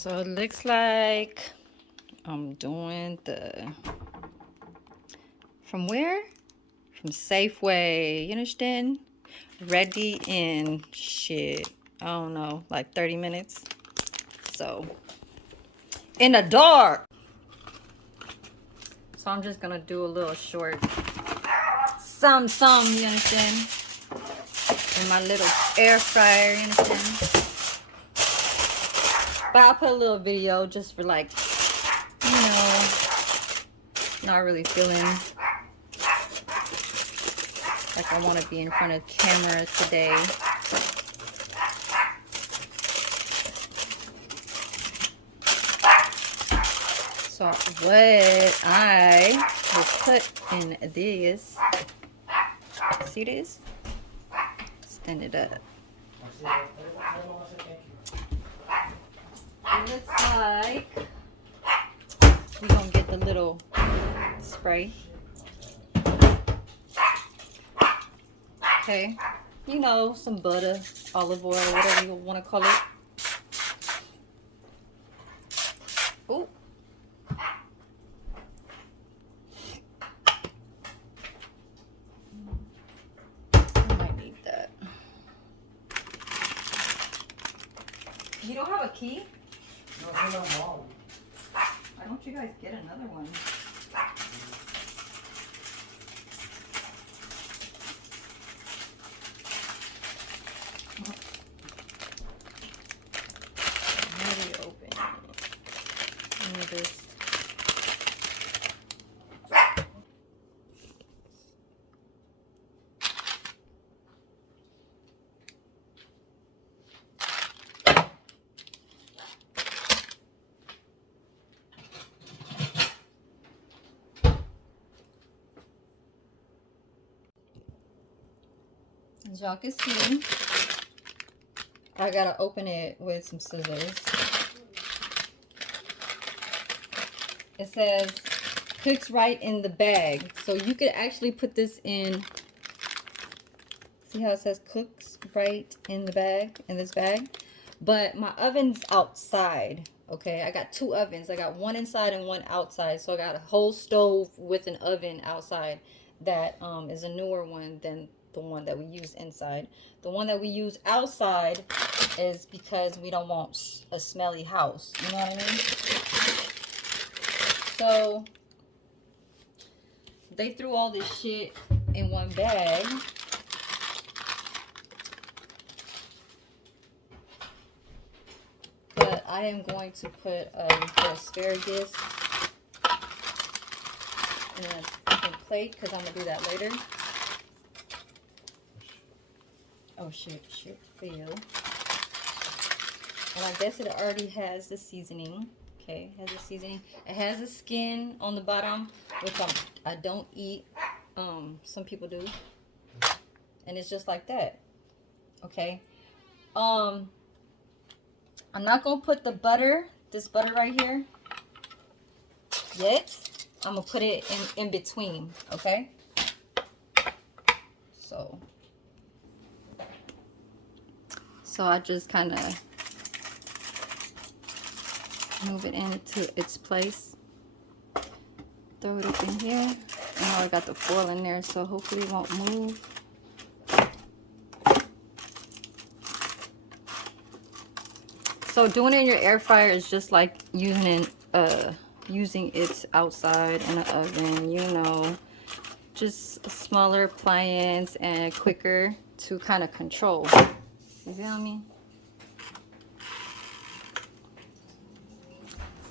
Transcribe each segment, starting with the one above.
So it looks like I'm doing the, from where? From Safeway, you understand? Ready in shit, I don't know, like 30 minutes. So, in the dark. So I'm just gonna do a little short, some, you understand? In my little air fryer, you understand? But I'll put a little video just for like, you know, not really feeling like I want to be in front of camera today. So what I will put in this, see this? Stand it up. It looks like we're gonna get the little spray. Okay, you know, some butter, olive oil, whatever you want to call it. Ooh. I might need that. You don't have a key? No, mom. Why don't you guys get another one? How do you open it? Let me just... As y'all can see, I gotta open it with some scissors. It says cooks right in the bag, so you could actually put this in. See how it says cooks right in the bag, in this bag? But my oven's outside. Okay, I got two ovens. I got one inside and one outside. So I got a whole stove with an oven outside that is a newer one than the one that we use inside. The one that we use outside is because we don't want a smelly house. You know what I mean? So they threw all this shit in one bag. But I am going to put the asparagus in a different plate because I'm going to do that later. Oh, shit, fail. And I guess it already has the seasoning. Okay, it has the seasoning. It has a skin on the bottom, which I don't eat. Some people do. And it's just like that. Okay. I'm not going to put the butter, this butter right here, yet. I'm going to put it in between, okay? So I just kind of move it into its place. Throw it up in here. I know I got the foil in there, so hopefully it won't move. So doing it in your air fryer is just like using it outside in an oven, you know, just a smaller appliance and quicker to kind of control. You feel me?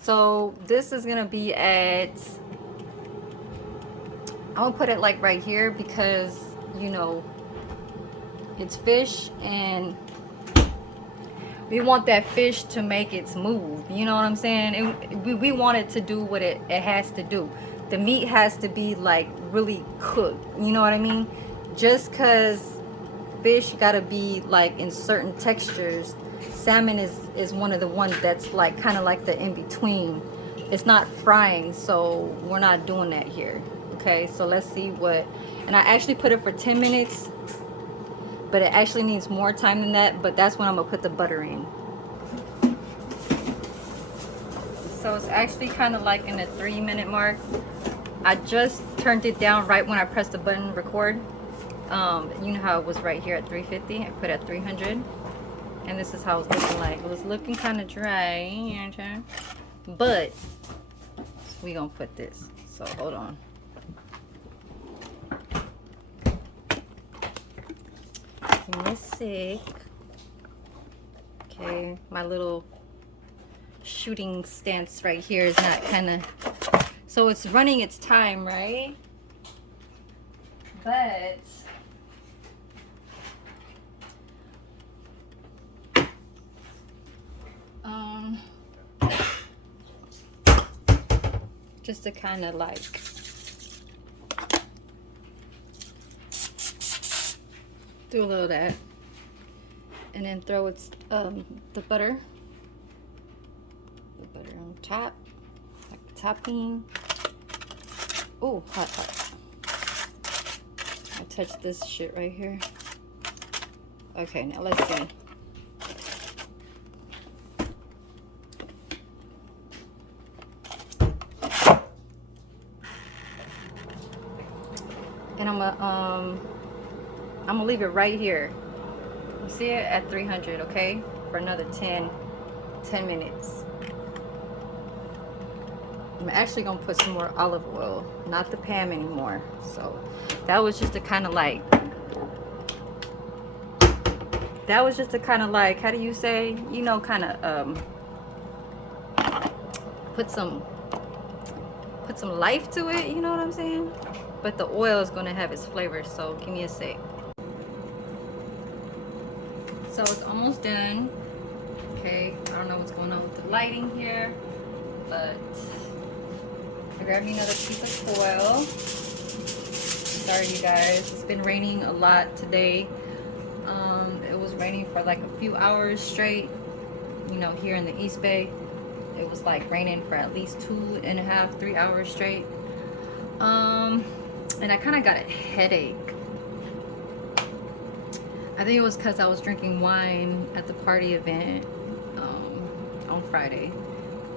So this is gonna be at, I'm gonna put it like right here because, you know, it's fish and we want that fish to make its move. You know what I'm saying? We want it to do what it has to do. The meat has to be like really cooked. You know what I mean? Just because fish gotta be like in certain textures, salmon is one of the ones that's like kind of like the in between. It's not frying, so we're not doing that here. Okay, so let's see what. And I actually put it for 10 minutes. But it actually needs more time than that. But that's when I'm going to put the butter in. So it's actually kind of like in the 3-minute mark. I just turned it down right when I pressed the button record. You know how it was right here at 350. I put it at 300. And this is how it's looking like. It was looking kind of dry. But we gonna put this. So hold on. Give me a sec. Okay, my little shooting stance right here is not kind of, so it's running its time, right? But just to kind of like do a little of that, and then throw its the butter on top, like topping. Oh, hot. I touched this shit right here. Okay, now let's see. And I'm gonna leave it right here. You see it at 300, okay? For another 10 minutes. I'm actually gonna put some more olive oil, not the Pam anymore. So that was just to kind of like, how do you say, you know, kind of put some life to it, you know what I'm saying? But the oil is gonna have its flavor, so give me a sec. So it's almost done. Okay, I don't know what's going on with the lighting here, but I grabbed me another piece of foil. Sorry you guys, it's been raining a lot today. It was raining for like a few hours straight, you know, here in the East Bay. It was like raining for at least 2.5, 3 hours straight. And I kind of got a headache. I think it was because I was drinking wine at the party event on Friday,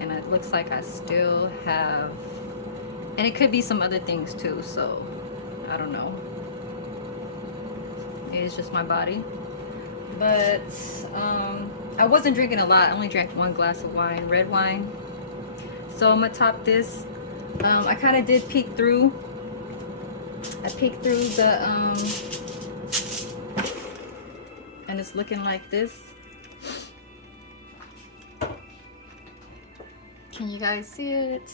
and it looks like I still have, and it could be some other things too, so I don't know. It's just my body. But I wasn't drinking a lot. I only drank 1 glass of wine, red wine. So I'm gonna top this. I kind of did peek through. I peeked through the and it's looking like this. Can you guys see it?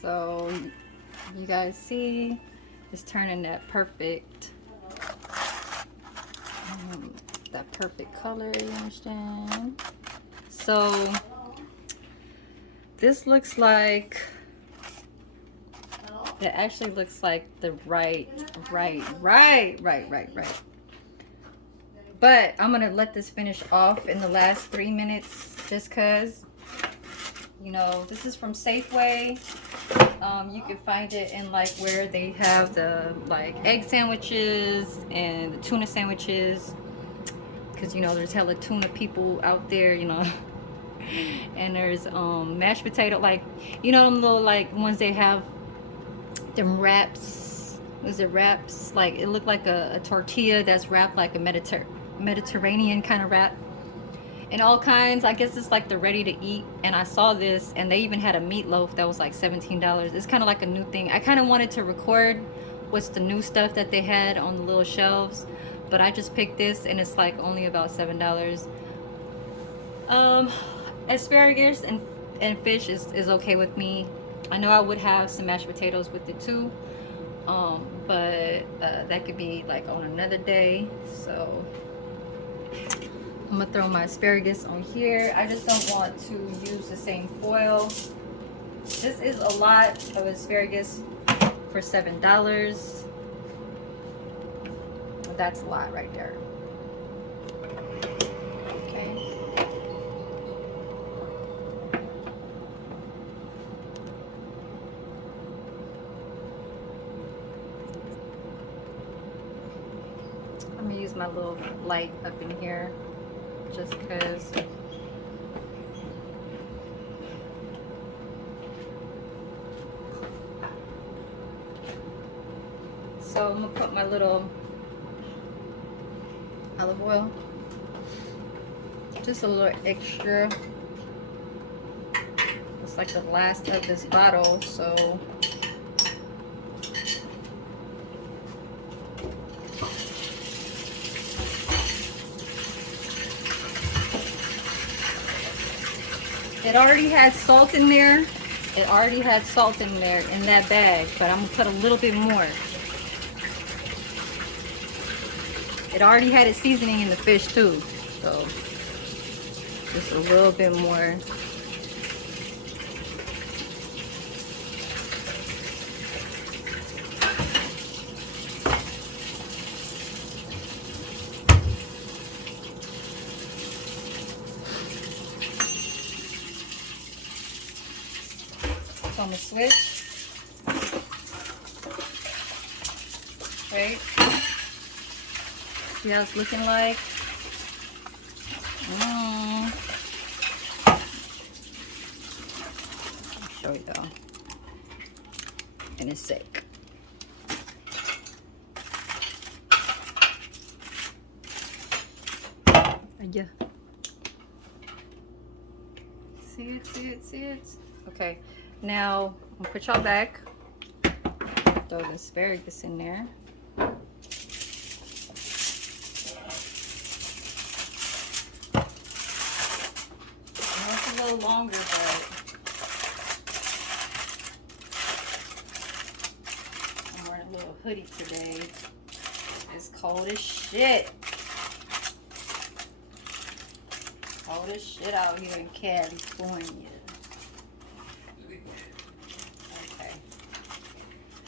So you guys see it's turning that perfect color, you understand? So this looks like, it actually looks like the right. But I'm gonna let this finish off in the last 3 minutes, just cause, you know, this is from Safeway. You can find it in like where they have the like egg sandwiches and the tuna sandwiches, cause you know there's hella tuna people out there, you know. And there's mashed potato, like, you know, them little like ones they have, them wraps. Was it wraps? Like it looked like a tortilla that's wrapped like a Mediterranean kind of wrap, and all kinds. I guess it's like the ready to eat. And I saw this, and they even had a meatloaf that was like $17. It's kind of like a new thing. I kind of wanted to record what's the new stuff that they had on the little shelves, but I just picked this, and it's like only about $7. Asparagus and fish is okay with me. I know I would have some mashed potatoes with it too, but that could be like on another day. So I'm gonna throw my asparagus on here. I just don't want to use the same foil. This is a lot of asparagus for $7. That's a lot right there. I'm gonna use my little light up in here just because. So I'm gonna put my little olive oil, just a little extra. It's like the last of this bottle, so it already had salt in there. It already had salt in there in that bag, but I'm gonna put a little bit more. It already had its seasoning in the fish too, so just a little bit more. So I'm gonna switch. Right? See how it's looking like? I'll show you though. In a sec. Yeah. See it, see it, see it. Okay, now I'm gonna put y'all back. Throw the asparagus in there. It's a little longer, but I'm wearing a little hoodie today. It's cold as shit. Cold as shit out here in California. Okay.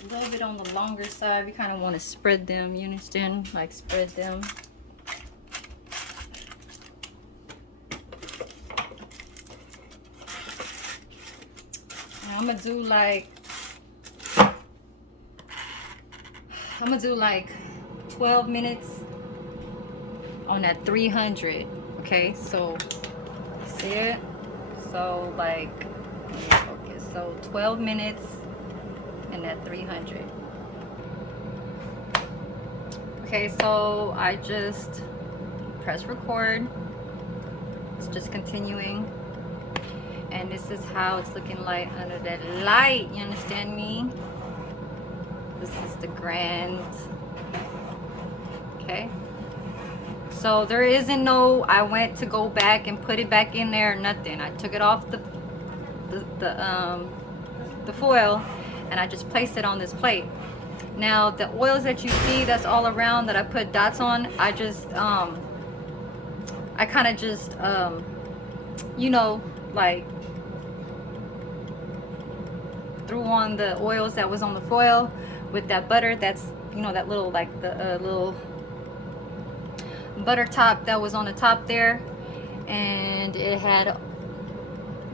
A little bit on the longer side. We kind of want to spread them, you understand? Like spread them. I'm gonna do like 12 minutes on that 300. Okay, so see it? So like, okay, so 12 minutes and that 300. Okay, so I just press record. It's just continuing. And this is how it's looking like under that light. You understand me? This is the grand. Okay. So there isn't no, I went to go back and put it back in there, nothing. I took it off the foil and I just placed it on this plate. Now the oils that you see that's all around that I put dots on, I just I kind of just you know, like threw on the oils that was on the foil with that butter that's, you know, that little like the little butter top that was on the top there, and it had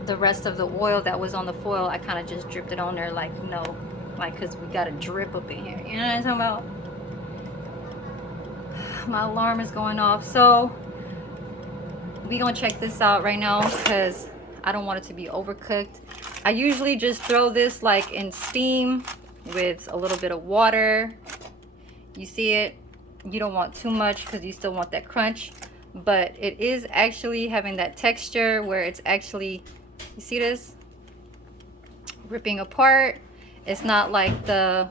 the rest of the oil that was on the foil. I kind of just dripped it on there, like, you know, like, because we got a drip up in here, you know what I'm talking about? My alarm is going off, so we gonna check this out right now because I don't want it to be overcooked. I usually just throw this like in steam with a little bit of water. You see it? You don't want too much because you still want that crunch, but it is actually having that texture where it's actually, you see this? Ripping apart. It's not like the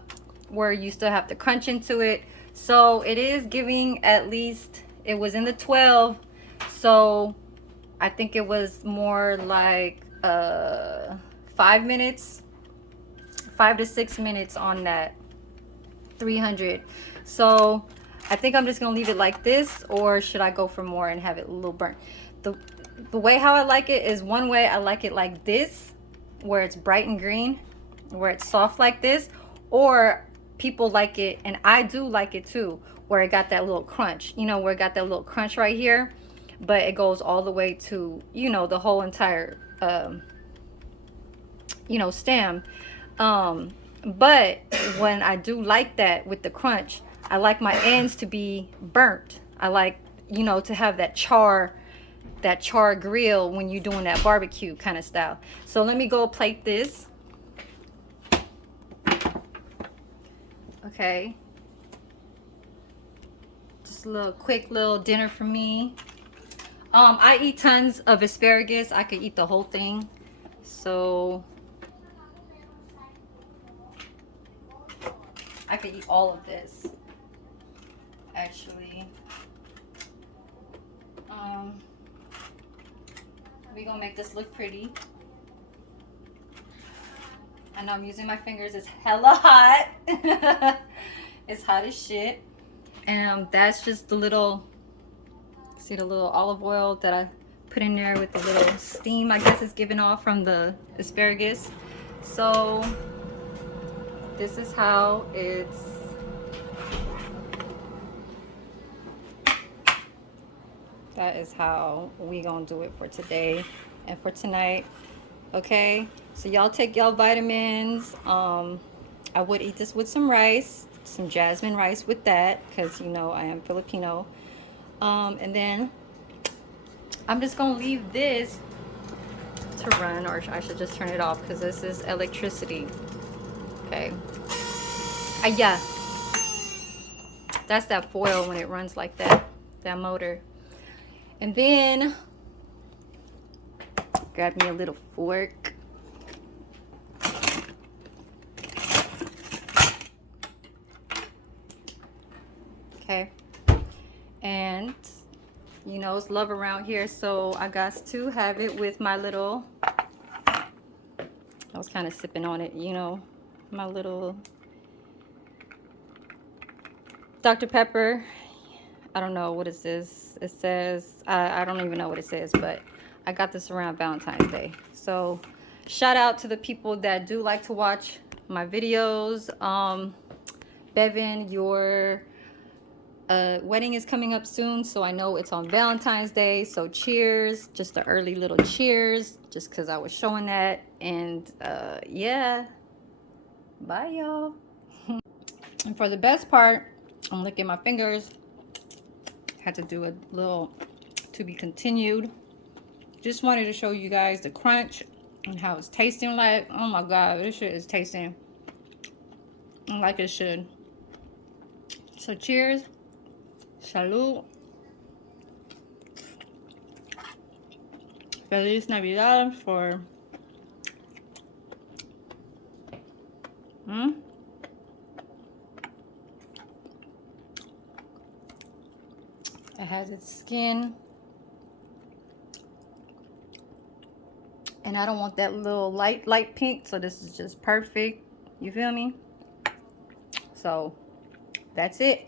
where you still have to crunch into it. So it is giving, at least it was in the 12, so I think it was more like 5 minutes, 5 to 6 minutes on that 300. So I think I'm just gonna leave it like this, or should I go for more and have it a little burnt? The way how I like it is, one way I like it like this, where it's bright and green, where it's soft like this, or people like it, and I do like it too, where it got that little crunch, you know, where it got that little crunch right here, but it goes all the way to, you know, the whole entire you know, stem. But when I do like that with the crunch, I like my ends to be burnt. I like, you know, to have that char that char grill when you're doing that barbecue kind of style. So let me go plate this. Okay. Just a little quick little dinner for me. I eat tons of asparagus. I could eat the whole thing. So I could eat all of this, actually. We're gonna make this look pretty. I know I'm using my fingers. It's hella hot. It's hot as shit. And that's just the little, see the little olive oil that I put in there with the little steam, I guess it's giving off from the asparagus. So this is how it's, that is how we gonna do it for today and for tonight. Okay, so y'all take y'all vitamins. I would eat this with some rice, some jasmine rice with that, because you know I am Filipino. And then I'm just gonna leave this to run, or I should just turn it off because this is electricity. Okay. Yeah, that's that foil when it runs like that, that motor. And then grab me a little fork. Okay. And you know it's love around here, so I got to have it with my little, I was kind of sipping on it, you know, my little Dr. Pepper. I don't know what is this. It says, I don't even know what it says, but I got this around Valentine's Day. So shout out to the people that do like to watch my videos. Bevan, your wedding is coming up soon, so I know it's on Valentine's Day, so cheers, just an early little cheers, just because I was showing that. And yeah, bye y'all. And for the best part, I'm licking my fingers. Had to do a little to be continued. Just wanted to show you guys the crunch and how it's tasting like. Oh my god, this shit is tasting like it should. So cheers. Salud. Feliz Navidad for It has its skin. And I don't want that little light pink, so this is just perfect. You feel me? So that's it.